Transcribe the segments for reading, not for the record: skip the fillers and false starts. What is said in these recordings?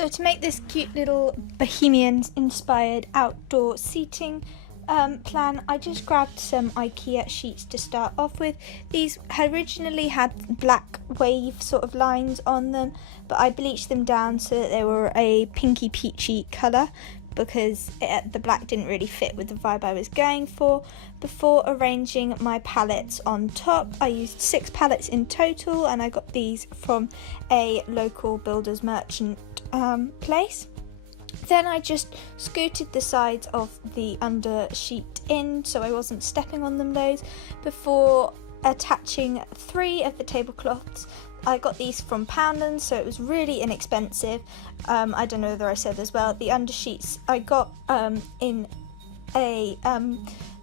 So to make this cute little Bohemian inspired outdoor seating plan, I just grabbed some IKEA sheets to start off with. These originally had black wave sort of lines on them, but I bleached them down so that they were a pinky peachy colour because the black didn't really fit with the vibe I was going for. Before arranging my palettes on top, I used 6 palettes in total, and I got these from a local builder's merchant place. Then I just scooted the sides of the under sheet in so I wasn't stepping on them loads before attaching 3 of the tablecloths. I got these from Poundland, so it was really inexpensive. I don't know whether I said as well, the under sheets I got in a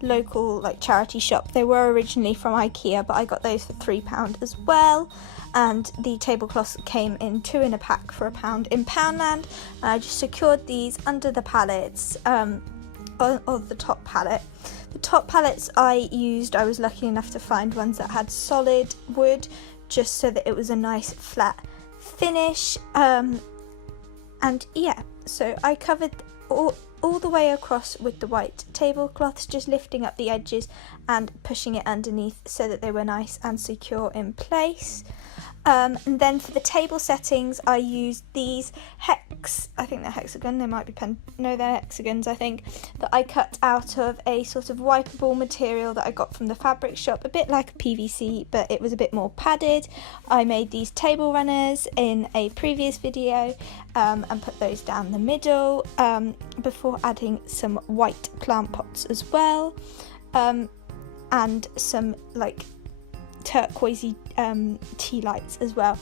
local charity shop. They were originally from IKEA, but I got those for £3 as well. And the tablecloths came in 2 in a pack for £1 in Poundland. And I just secured these under the pallets of the top pallet. The top pallets I was lucky enough to find ones that had solid wood, just so that it was a nice flat finish. And yeah, so I covered all the way across with the white tablecloths, just lifting up the edges and pushing it underneath so that they were nice and secure in place. And then for the table settings, I used these I think they're hexagon, they might be they're hexagons I think, that I cut out of a sort of wipeable material that I got from the fabric shop, a bit like PVC, but it was a bit more padded. I made these table runners in a previous video and put those down the middle before adding some white plant pots as well, and some turquoisey tea lights as well.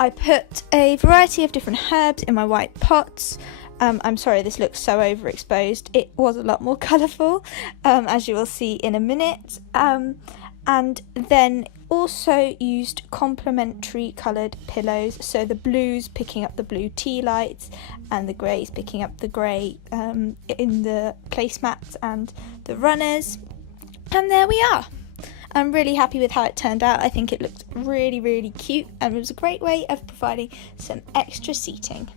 I put a variety of different herbs in my white pots. I'm sorry this looks so overexposed. It was a lot more colourful, as you will see in a minute. And then also used complementary coloured pillows, so the blues picking up the blue tea lights and the greys picking up the grey in the placemats and the runners. And there we are. I'm really happy with how it turned out. I think it looked really, really cute, and it was a great way of providing some extra seating.